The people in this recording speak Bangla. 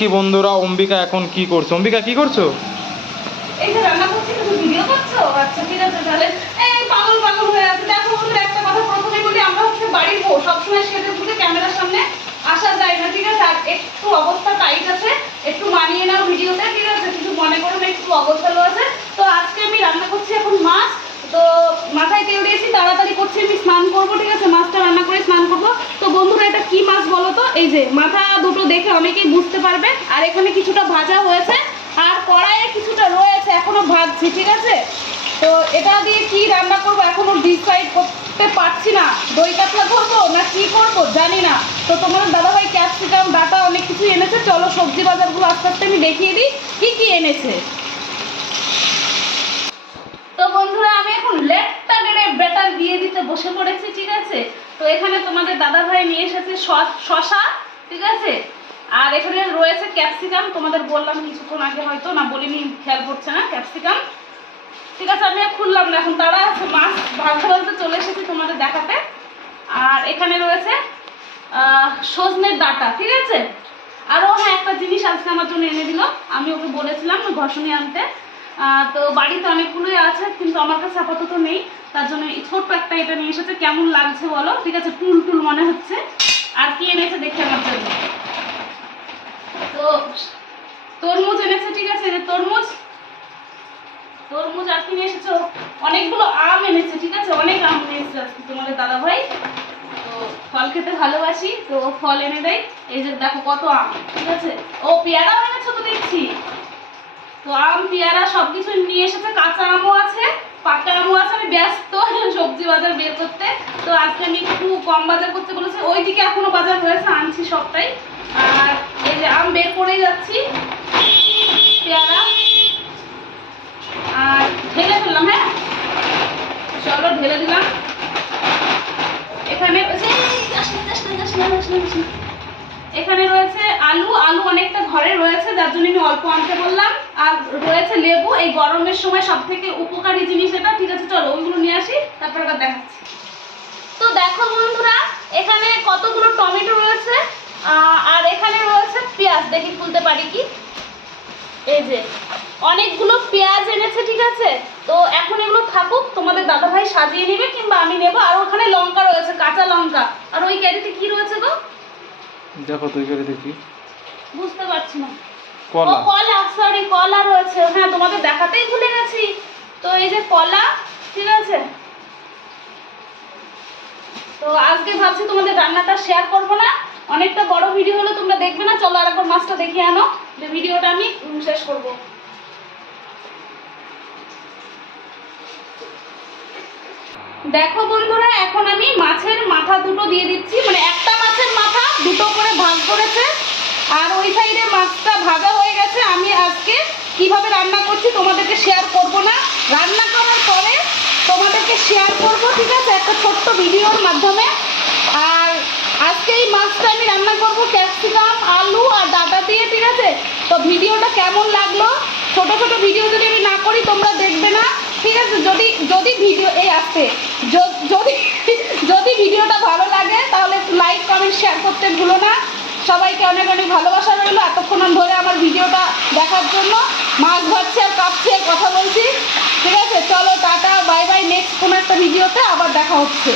দেখি বন্ধুরা অম্বিকা এখন কি করছো। অম্বিকা কি করছো? এই যে রান্না করছি, তুমি ভিডিও করছো? আচ্ছা ঠিক আছে, তাহলে এই পাগল পাগল হয়ে আছে। দেখো বন্ধুরা, একটা কথা প্রথমে বলি, আমরা হচ্ছে বাড়ির বউ, সবসময় সেজে গুজে ক্যামেরার সামনে আসা যায় না, ঠিক আছে? আর একটু অবস্থা টাইট আছে, একটু মানিয়ে নাও ভিডিওতে, ঠিক আছে? কিছু মনে করো না, একটু অবস্থা আছে। তো আজকে আমি রান্না করছি এখন মাছ। তো মাথায় তেল দিয়েছি, তাড়াতাড়ি করছি, আমি স্নান করবো, ঠিক আছে? মাছটা রান্না করে স্নান করবো। তো বন্ধুরা, এটা কি মাছ বলো তো? এই যে মাথা দুটো দেখে অনেকেই বুঝতে পারবে। আর এখানে কিছুটা ভাজা হয়েছে, আর কড়াইয়ে কিছুটা রয়েছে, এখনো ভাজছি, ঠিক আছে? তো এটা দিয়ে কি রান্না করবো এখনো ডিসাইড করতে পারছি না। দই কাতলা করবো না কি করবো জানি না। তো তোমাদের দাদাভাই ক্যাপসিকাম ডাটা অনেক কিছু এনেছে, চলো সবজি বাজারগুলো আস্তে আস্তে আমি দেখিয়ে দিই কি কি এনেছে। তো বন্ধুরা, আমি এখন লেটটা মেরে ব্যাটার দিয়ে দিতে বসে পড়েছি, ঠিক আছে? তো এখানে তোমাদের দাদাভাই নিয়ে এসেছে শশা, ঠিক আছে? আর এখানে রয়েছে ক্যাপসিকাম, তোমাদের বললাম কিছুক্ষণ আগে, হয়তো না বলিনি, খেয়াল করছে না, ক্যাপসিকাম, ঠিক আছে? আমি আর খুললাম না, এখন তারা আছে, মাছ ভাজতে ভাজতে চলে এসেছি তোমাদের দেখাতে। আর এখানে রয়েছে সজনের ডাঁটা, ঠিক আছে? আরও হ্যাঁ, একটা জিনিস আজকে আমার জন্য এনে দিল, আমি ওকে বলেছিলাম ঘষণি আনতে। তো বাড়িতে অনেকগুলোই আছে, কিন্তু আমার কাছে আপাতত নেই, তার জন্য এই ছোট্ট একটা এটা নিয়ে এসেছে। কেমন লাগছে বলো, ঠিক আছে? টুল টুল মনে হচ্ছে। আর কি এনেছে দেখে আমার জন্য, তো তরমুজ এনেছে, ঠিক আছে? যে তরমুজ, তরমুজ আর কি নিয়ে এসেছো? অনেকগুলো আম এনেছে, ঠিক আছে? অনেক আম এনেছে আজকে তোমাদের দাদা ভাই। তো ফল খেতে ভালোবাসি, তো ফল এনে দেয়। এই যে দেখো কত আম, ঠিক আছে? ও পেয়ারা এনেছো তো দেখছি। তো আম পেয়ারা সবকিছু নিয়ে এসেছে, কাঁচা আমও আছে, পাকা আমও আছে। আমি ব্যস্ত সবজি বাজার বের করতে, তো আজকে আমি একটু কম বাজার করতে বলেছি। ওইদিকে এখনো বাজার রয়েছে, আনছি সবটাই। আর এই যে আম বের করেই যাচ্ছি, পেয়ারা। আর ঢেলে ফেললাম, হ্যাঁ চলো ঢেলে দিলাম। এখানে এখানে রয়েছে আলু, আলু অনেকটা ঘরে রয়েছে, যার জন্য আমি অল্প আনতে বললাম। আর রয়েছে লেবু, এই গরমের সময় সব থেকে উপকারী জিনিস এটা, ঠিক আছে? চলো ওইগুলো নিয়ে আসি, তারপর আবার দেখাচ্ছি। তো দেখো বন্ধুরা, এখানে কতগুলো টমেটো রয়েছে, আর এখানে রয়েছে পেঁয়াজ, দেখি খুলতে পারি কি। এই যে অনেকগুলো পেঁয়াজ এনেছে, ঠিক আছে? তো এখন এগুলো থাকুক, তোমাদের দাদাভাই সাজিয়ে নেবে, কিংবা আমি নেবো। আর ওখানে লঙ্কা রয়েছে, কাঁচা লঙ্কা। আর ওই ক্যারিতে কি রয়েছে গো? দেখো তুই করে দেখি, বুঝতে পারছি না। কলা। ও কলা, সরি, কলা রয়েছে, হ্যাঁ তোমাদের দেখাতেই ভুলে গেছি। তো এই যে কলা, ঠিক আছে? তো আজকে ভাবছি তোমাদের রান্নাটা শেয়ার করবো না, অনেকটা বড় ভিডিও হলে তোমরা দেখবে না। চলো আরেকবার মাছটা দেখিয়ে আনো, যে ভিডিওটা আমি শেষ করব। দেখো বন্ধুরা, এখন আমি মাছের মাথা দুটো দিয়ে দিচ্ছি, মানে একটা মাছের মাথা দুটো করে ভাগ করেছে। আর ওই সাইডে মাছটা ভাজা হয়ে গেছে। আমি আজকে কিভাবে রান্না করছি তোমাদেরকে শেয়ার করব না, রান্না করার পরে তোমাদেরকে শেয়ার করব, ঠিক আছে? একটা ছোট্ট ভিডিওর মাধ্যমে। আর আজকে এই মাছটা আমি রান্না করব ক্যাপসিকাম, আলু আর ডাটা দিয়ে, ঠিক আছে? তো ভিডিওটা কেমন লাগলো? ছোট ছোট ভিডিও যদি আমি না করি তোমরা দেখবে না, ঠিক আছে? যদি যদি ভিডিও এই আসছে, যদি যদি ভিডিওটা ভালো লাগে তাহলে লাইক কমেন্ট শেয়ার করতে ভুলো না। সবাইকে অনেক অনেক ভালোবাসা রইলো এতক্ষণ ধরে আমার ভিডিওটা দেখার জন্য। মাছ ধরছি আর কাঁপছি আর কথা বলছি, ঠিক আছে? চলো টাটা, বাই বাই, নেক্সট কোনো একটা ভিডিওতে আবার দেখা হচ্ছে।